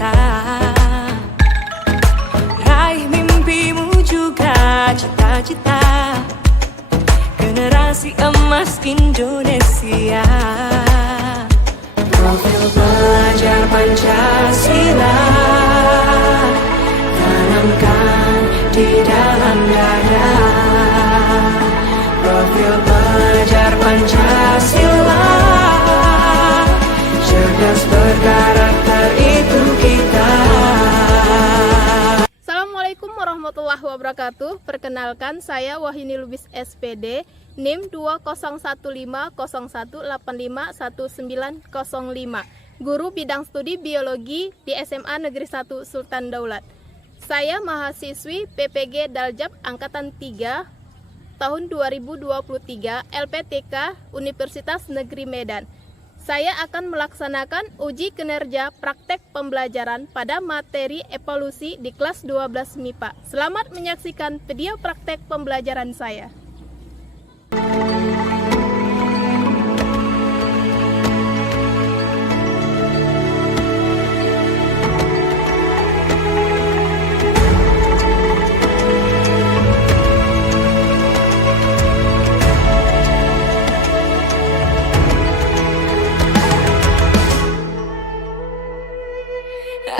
nyata. Raih mimpimu juga cita-cita, generasi emas Indonesia. Profil pelajar Pancasila tanamkan di dalam dada. Profil pelajar Pancasila, cerdas berkarakter itu kita. Assalamualaikum warahmatullahi wabarakatuh. Perkenalkan, saya Wahini Lubis SPD, NIM 2015018519005, guru bidang studi biologi di SMA Negeri 1 Sultan Daulat. Saya mahasiswi PPG Daljab Angkatan 3 tahun 2023 LPTK Universitas Negeri Medan. Saya akan melaksanakan uji kinerja praktek pembelajaran pada materi evolusi di kelas 12 MIPA. Selamat menyaksikan video praktek pembelajaran saya.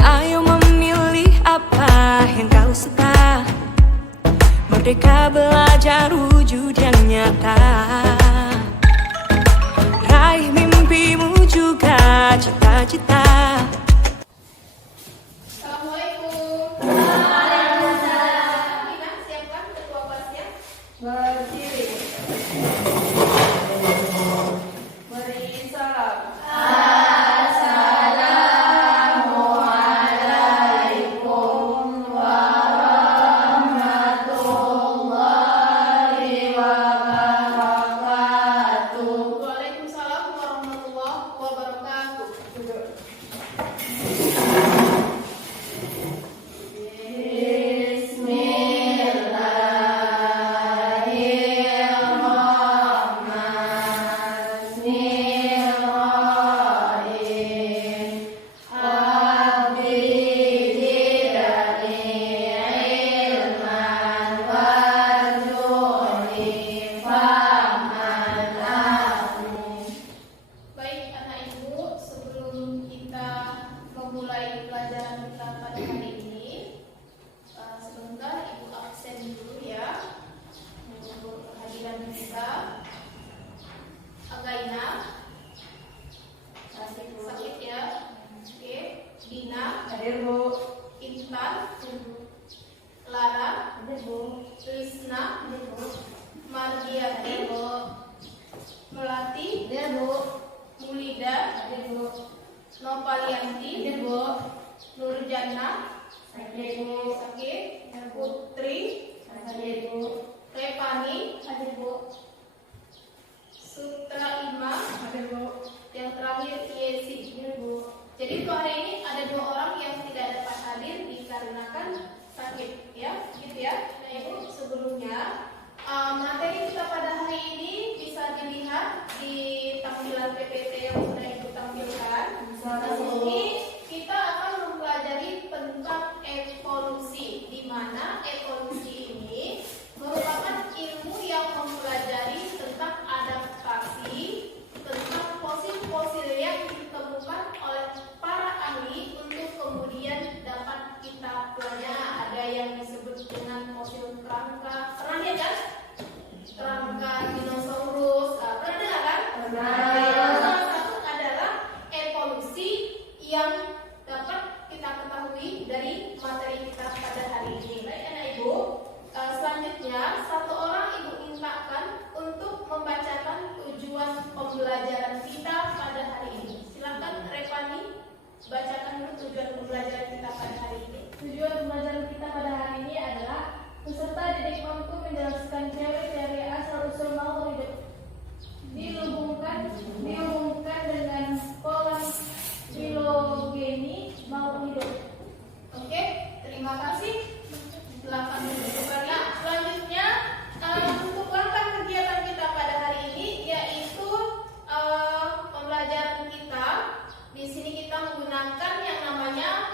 Ayo memilih apa yang kau suka, merdeka belajar wujud yang nyata. Raih mimpimu juga cita-cita. Assalamualaikum. Waalaikumsalam. Ina, siapkan ketua kelasnya. Berdiri. Beri salam. Waalaikumsalam warahmatullahi wabarakatuh. Baik anak ibu, sebelum kita memulai pelajaran kita pada hari ini, sebentar ibu absen dulu ya untuk kehadiran kita. Againa, sakit ya. Oke, Dina, hadir bu. Intan, Lara, hadir bu. Lisna, hadir bu. Mardiati, bu. Melati, hadir bu. Mulida, hadir bu. Nopalianti, hadir bu. Nurjana, hadir bu. Sakit. Putri, hadir bu. Repani, hadir bu. Sutra Ima, hadir bu. Yang terakhir Yesi, hadir bu. Jadi untuk hari ini ada 2 orang yang tidak dapat hadir dikarenakan sakit, ya, gitu ya. Nah ibu, sebelumnya materi kita pada hari ini bisa dilihat di tampilan PPT yang sudah ibu tampilkan. Di sini kita akan mempelajari tentang evolusi, di mana evolusi ini merupakan ilmu yang mempelajari tentang adaptasi, tentang fosil-fosil yang ditemukan oleh para ahli untuk kemudian dapat kita pelajari. Ada yang disebut dengan fosil kerangka, pernah lihat kan? Kerangka dinosaurus, pernah dengar kan? Salah satu adalah evolusi yang dapat kita ketahui dari materi kita pada hari ini. Baik anak ibu, selanjutnya satu orang ibu mintakan untuk membacakan tujuan pembelajaran kita pada hari ini. Silakan Repani bacakan dulu tujuan pembelajaran kita pada hari ini. Tujuan pembelajaran kita pada hari ini adalah peserta didik mampu menjelaskan teori-teori asal-usul makhluk hidup, dihubungkan dengan pola filogeni makhluk hidup. Oke, terima kasih. Silakan duduk. Nah, selanjutnya untuk langkah kegiatan kita pada hari ini yaitu pembelajaran kita. Di sini kita menggunakan yang namanya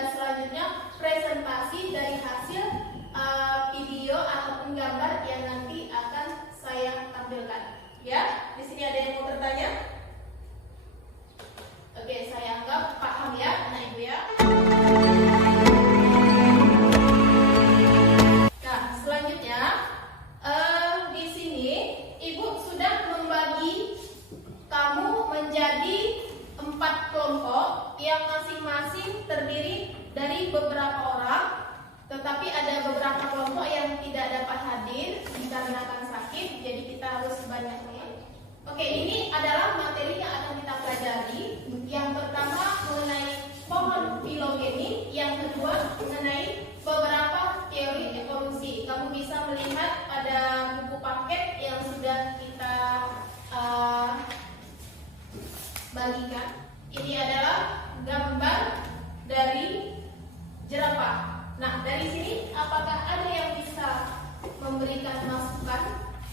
dan selanjutnya presentasi dari hasil video ataupun gambar yang nanti akan saya tampilkan. Ya, di sini ada yang mau bertanya? Oke, saya anggap paham ya, anak ibu ya. Nah, selanjutnya di sini ibu sudah membagi kamu menjadi 4 kelompok yang masing-masing terdiri dari beberapa orang, tetapi ada beberapa kelompok yang tidak dapat hadir dikarenakan sakit, jadi kita harus banyaknya. Oke, ini adalah materi yang akan kita pelajari. Yang pertama mengenai pohon filogeni, yang kedua mengenai beberapa teori evolusi. Kamu bisa melihat pada buku paket yang sudah kita bagikan. Ini adalah gambar dari jerapah. Nah, dari sini apakah ada yang bisa memberikan masukan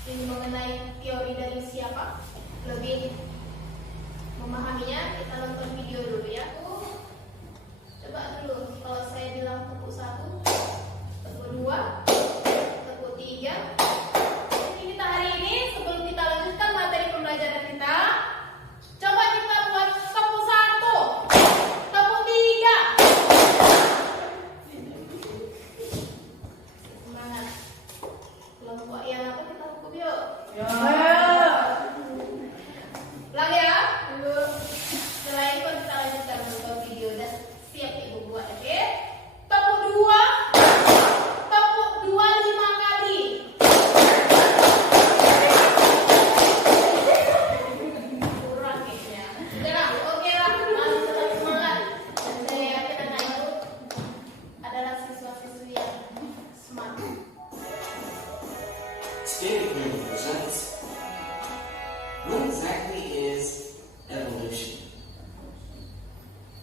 ini mengenai teori dari siapa? Lebih memahaminya, kita nonton video dulu ya. Coba dulu, kalau saya bilang tepuk 1, tepuk 2, tepuk 3. Jadi kita hari ini sebelum kita lanjutkan materi pembelajaran kita, coba kita buat tepuk 1, tepuk 3. Semangat. Kelompok yang apa kita hukum yuk? Lagi ya? Setelah itu kita lanjutkan nonton video dan siap ibu buat, oke? Tepuk 2, tepuk 2 5 kali. Kurang kayaknya. Oke lah, masih tetap semangat. Dan saya yakin anak itu adalah siswa-siswi yang smart. Standard Grammar presents, what exactly is evolution?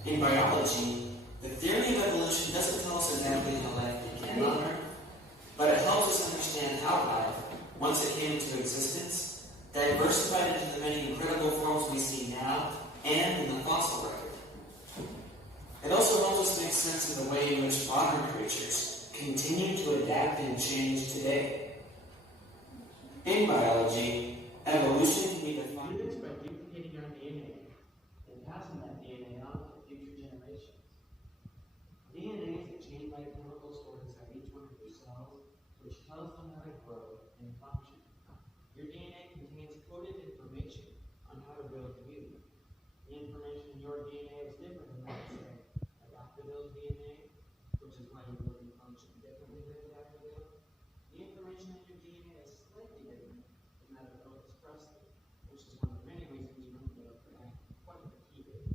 In biology, the theory of evolution doesn't tell us exactly how life began on Earth, but it helps us understand how life, once it came into existence, diversified into the many incredible forms we see now and in the fossil record. It also helps us make sense of the way in which modern creatures continue to adapt and change today. In biology, evolution can be defined by duplicating our DNA and passing that DNA on to future generations. DNA is a chain-like chemical stored inside each one of your cells, which tells them how to grow and function. Your DNA contains coded information on how to build you. The information in your DNA is different than that of, say, a Daffodil's DNA, which is why you build and function differently than a daffodil. The information in your DNA is slightly different than that of Elvis Presley, which is one of many reasons you don't get up to act quite like he did.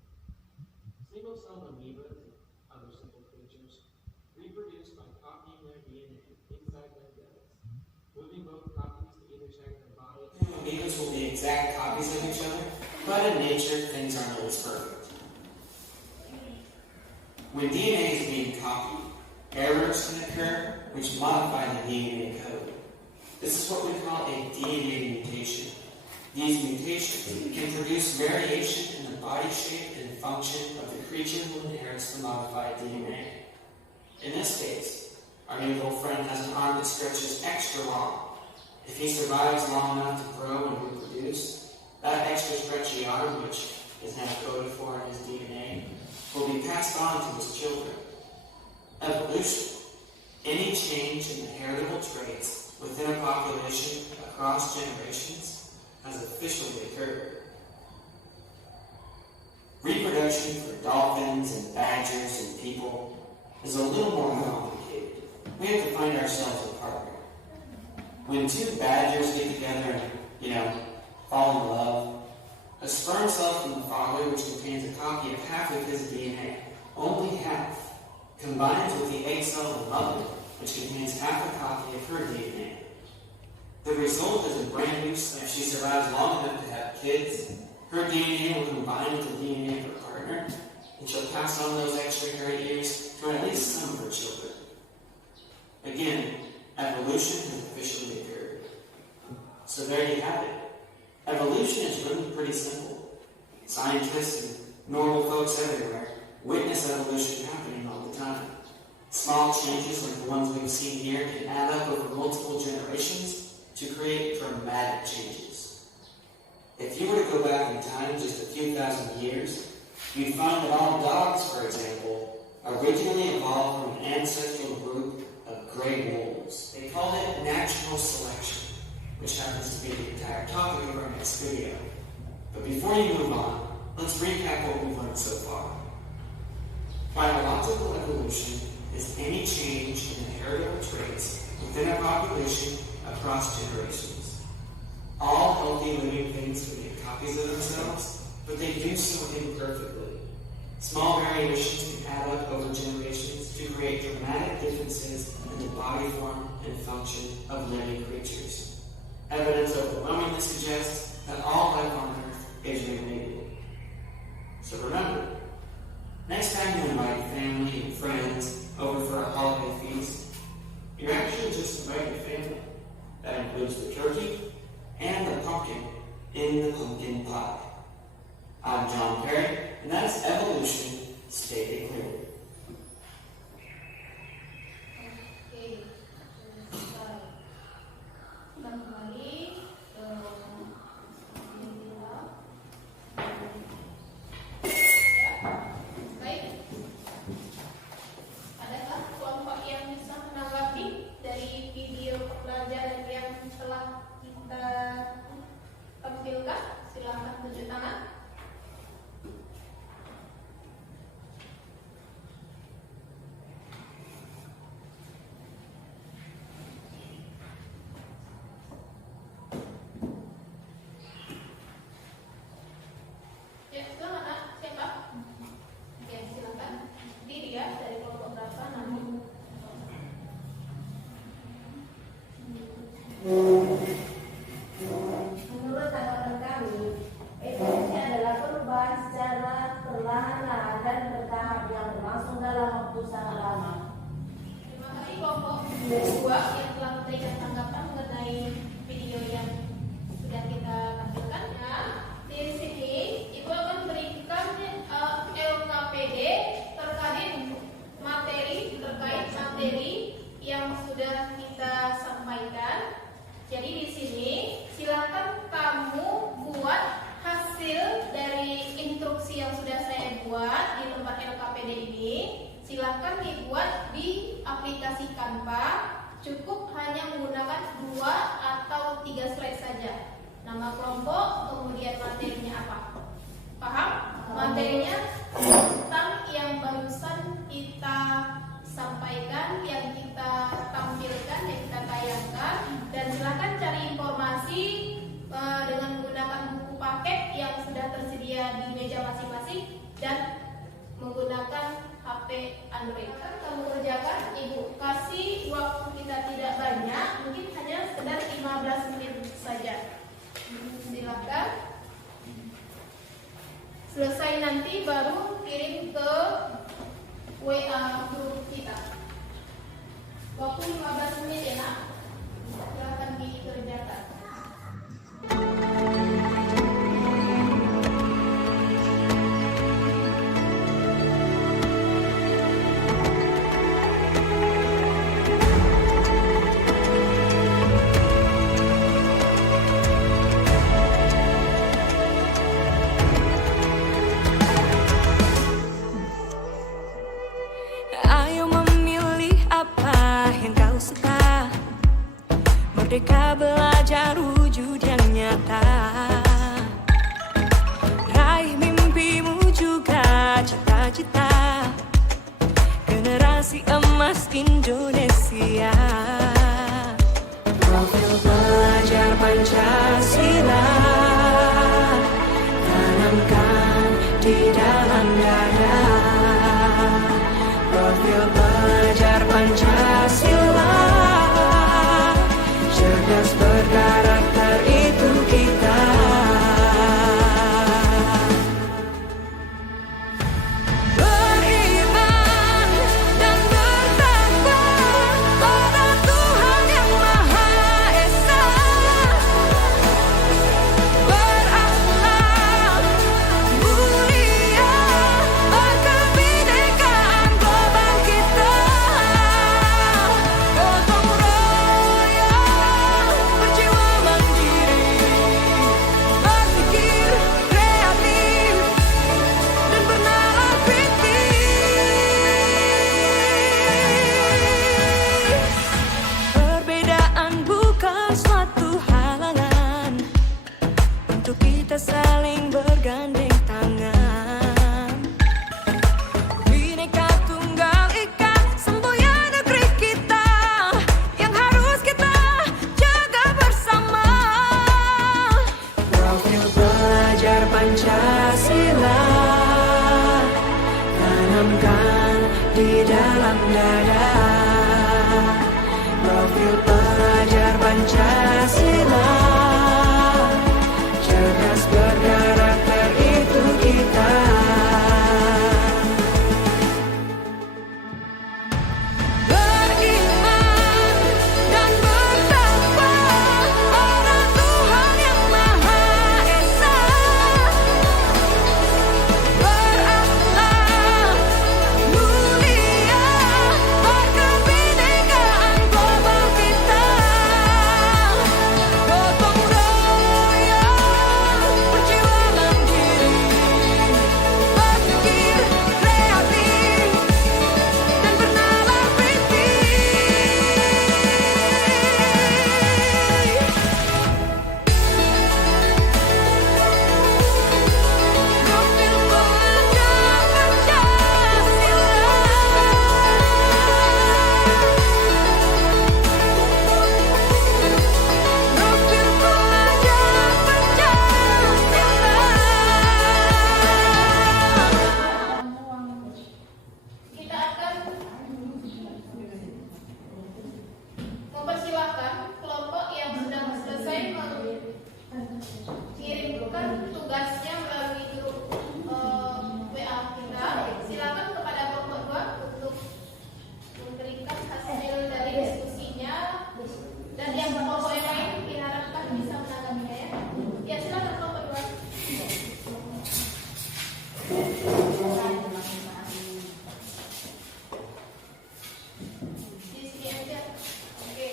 Single-celled amoebas and other simple creatures reproduce by copying their DNA inside their cells, moving both copies to either side of their body. Amoebas will be exact copies of each other, but in nature, things aren't always perfect. When DNA is being copied, errors can occur which modify the DNA code. This is what we call a DNA mutation. These mutations can produce variation in the body shape and function of the creature who inherits the modified DNA. In this case, our new little friend has an arm that stretches extra long. If he survives long enough to grow and reproduce, that extra stretchy arm, which is now coded for in his DNA, will be passed on to his children. Evolution. Any change in the heritable traits within a population across generations has officially occurred. Reproduction for dolphins and badgers and people is a little more complicated. We have to find ourselves a partner. When two badgers get together and, fall in love, a sperm cell from the father, which contains a copy of half of his DNA, only half, combines with the egg cell of the mother, which contains half a copy of her DNA. The result is a brand new cell. If she survives long enough to have kids, her DNA will combine with the DNA of her partner, and she'll pass on those extra hairy ears to at least some of her children. Again, evolution has officially occurred. So there you have it. Evolution is really pretty simple. Scientists and normal folks everywhere witness evolution happening all the time. small changes like the ones we've seen here can add up over multiple generations to create dramatic changes. If you were to go back in time just a few thousand years, you'd find that all dogs, for example, originally evolved from an ancestral group of gray wolves. They called it natural selection, which happens to be the entire topic of our next video. But before you move on, let's recap what we've learned so far. Biological evolution is any change in inheritable traits within a population across generations. All healthy living things can make copies of themselves, but they do so imperfectly. Small variations can add up over generations to create dramatic differences in the body form and function of living creatures. Evidence overwhelmingly suggests that all life on Earth is related. So remember, next time you invite family and friends over for a holiday feast, you're actually just inviting family. That includes the turkey and the pumpkin in the pumpkin pie. I'm John Perry, and that's evolution stated clearly. Oke, selesai. Kita kembali ke intinya. Ya, baik. Adakah kelompok yang bisa menanggapi dari video pelajaran yang telah kita tampilkan? Silakan tunjuk tangan. Ya, silakan Nak. Siapa? Oke, silakan. Diri ya, dari kelompok berapa nanti? Menurut tanggapan kami, evolusi adalah perubahan secara perlahan-lahan dan bertahap yang berlangsung dalam waktu sangat lama. Terima kasih kelompok dua yang telah memberikan tanggapan mengenai video yang sudah kita tampilkan. Nah, di sini itu akan memberikan LKPD terkait materi yang sudah kita sampaikan. Jadi di sini silakan kamu buat hasil dari instruksi yang sudah saya buat di tempat LKPD ini. Silakan dibuat di aplikasi Canva. Cukup hanya menggunakan 2 atau 3 slide saja. Nama kelompok, kemudian materinya apa? Paham? Materinya tentang yang barusan kita sampaikan, yang kita tampilkan, yang kita tayangkan. Dan silakan cari informasi dengan menggunakan buku paket yang sudah tersedia di meja masing-masing dan menggunakan HP Android. Kamu kerjakan, Ibu kasih waktu kita tidak banyak, mungkin hanya sekedar 15 menit saja. Silakan. Selesai nanti baru kirim ke WA grup kita. Waktu 15 menit ya Nak. Silakan dikerjakan. Ayo memilih apa yang kau suka. Merdeka belajar wujud yang nyata. Raih mimpimu juga cita-cita. Generasi emas Indonesia. Profil pelajar Pancasila tanamkan di dalam dada. Profil pelajar Pancasila, cerdas berkarakter itu kita. Beriman dan bertakwa, di dalam dada. Profil pelajar Pancasila, cerdas berkarakter itu kita. Beriman dan bertakwa pada Tuhan yang Maha Esa, berakhlak mulia, berkebinekaan global kita, gotong royong, berjiwa mandiri, berpikir kreatif, dan bernalar kritis. Profil pelajar Pancasila, profil pelajar Pancasila. Kita akan mempersilahkan kelompok yang sudah selesai mengirimkan tugasnya melalui grup WA kita. Silakan kepada kelompok 2 untuk memberikan hasil dari diskusinya, dan yang kelompok yang lain diharapkan bisa menanggapinya ya. Ya, silakan kelompok 2. Di sini aja. Oke.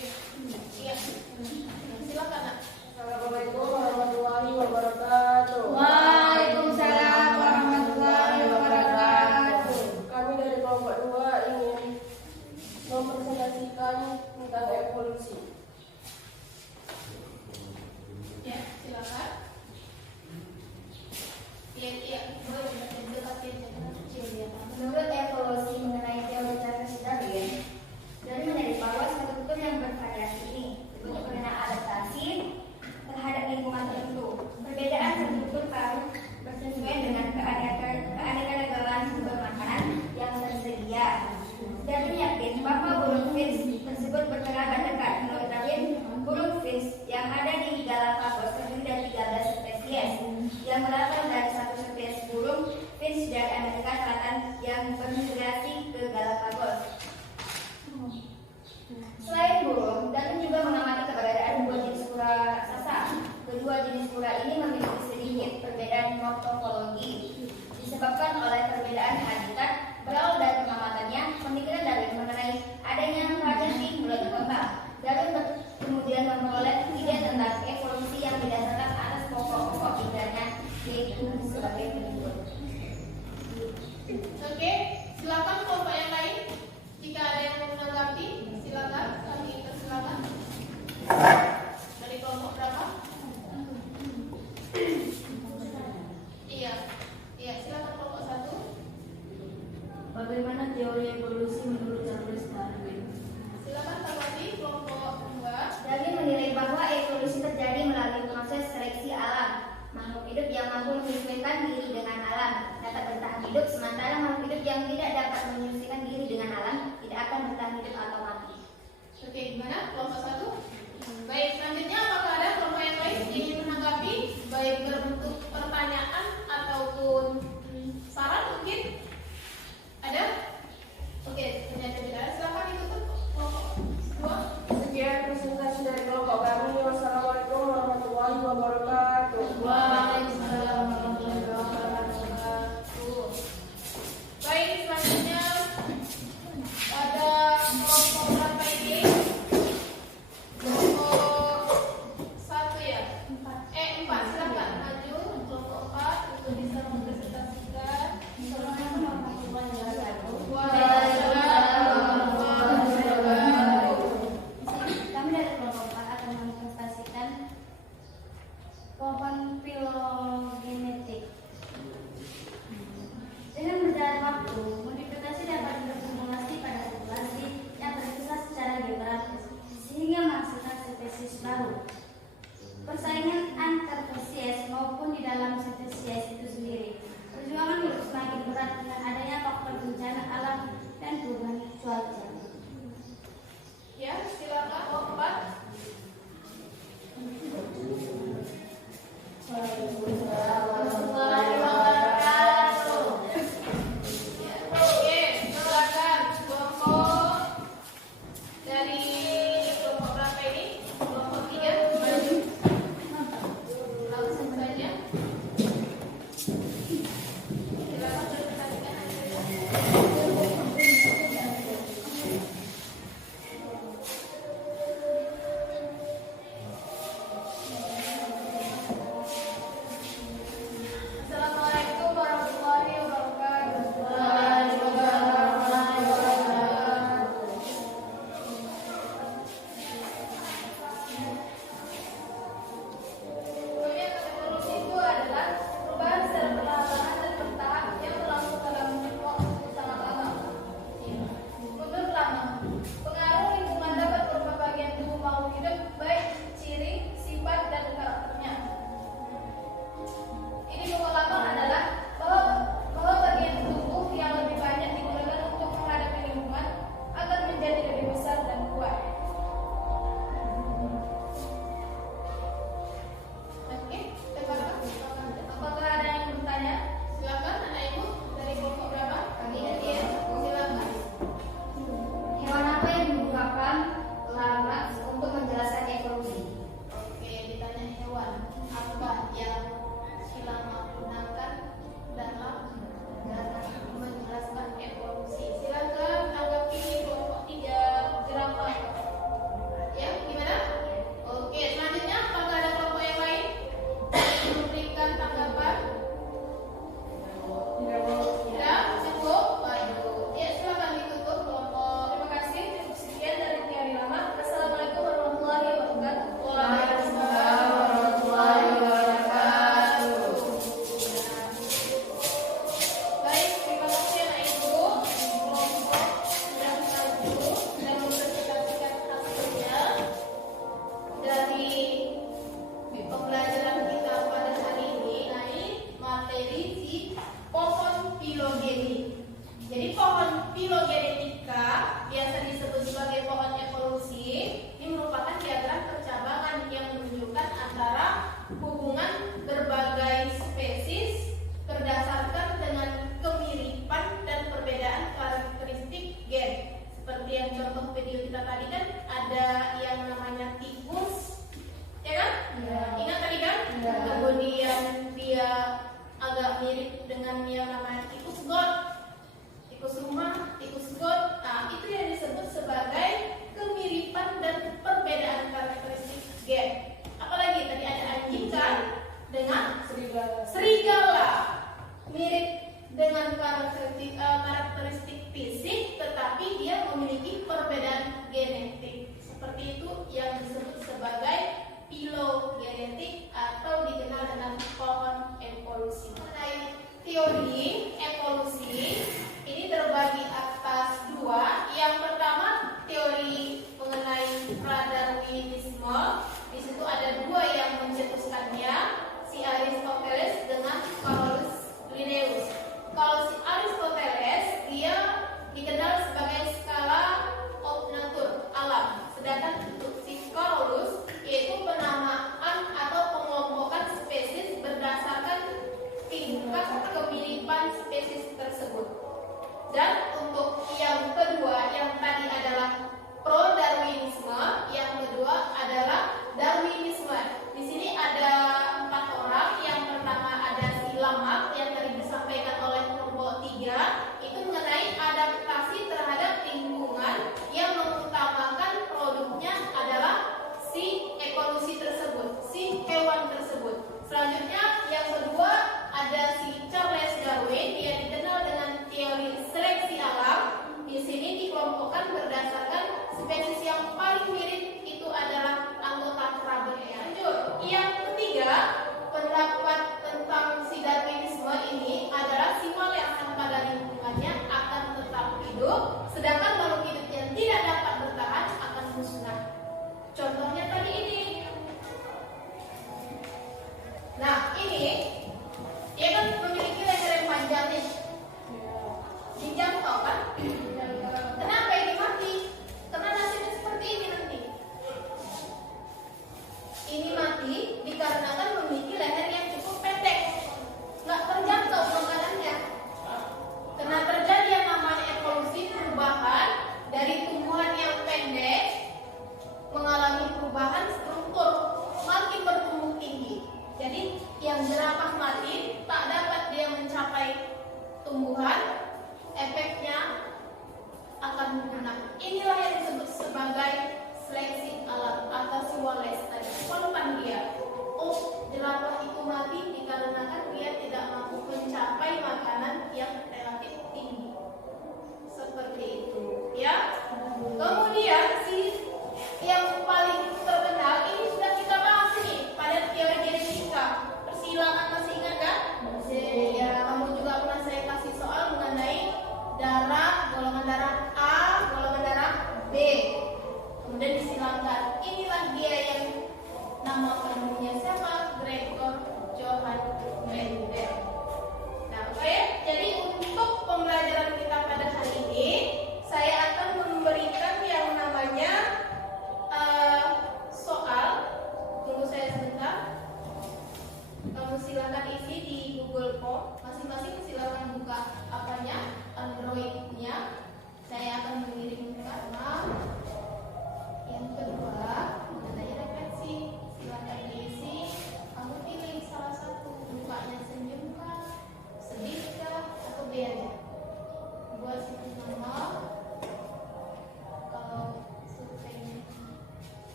Iya. Silakan, Nak. Assalamualaikum warahmatullahi wabarakatuh. Waalaikumsalam warahmatullahi wabarakatuh. Kami dari kelompok 2 ingin mempresentasikan tentang evolusi. Ya, silakan. Iya. Boleh deketin kecil ya. Menurut evolusi mengenai teori Charles Darwin, dari menarik bahwa suatu hukum yang bervariasi ini dibentuk karena adaptasi terhadap lingkungan tertentu. Perbedaan satu hukum baru bersesuaian dengan keanekaragaman sumber makanan yang tersedia. Darwin yakin bahwa burung finch tersebut berkerabat dekat. Menurut Darwin, burung finch yang ada di Galapagos terdiri dari 13 spesies, yang berasal dari satu spesies burung finch dari Amerika Selatan yang bermigrasi ke Galapagos. Selain burung, Darwin juga mengamati keberadaan 2 jenis kura raksasa. Kedua jenis kura ini memiliki sedikit perbedaan morfologi, disebabkan oleh perbedaan habitat. Berawal dari pengamatannya, pemikiran Darwin mengenai adanya variasi mulai berkembang. Darwin kemudian memperoleh ide tentang evolusi yang didasarkan atas pokok-pokok pikirannya, yaitu sebagai berikut. Oke, silakan kelompok yang lain. Jika ada yang mau menanggapi, silakan. Kami persilakan. Dari kelompok berapa? Iya, silakan kelompok 1. Bagaimana teori evolusi menurut Charles Darwin? Silakan Fatmawati, kelompok 2. Darwin menilai bahwa evolusi terjadi melalui proses seleksi alam. Makhluk hidup yang mampu menyesuaikan diri dengan alam dapat bertahan hidup, sementara makhluk hidup yang tidak dapat menyesuaikan diri dengan alam tidak akan bertahan hidup atau mati. Oke, gimana? Kelompok 1. Baik, selanjutnya apakah ada kelompok yang lain yang ingin menanggapi, baik berbentuk pertanyaan ataupun saran mungkin? Ada? Oke, ternyata tidak ada. Silakan ditutup kelompok 2. Sekian presentasi dari kelompok kami. Wassalamualaikum warahmatullahi wabarakatuh. Waalaikumsalam warahmatullahi wabarakatuh. Baik,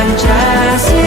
Pancasila.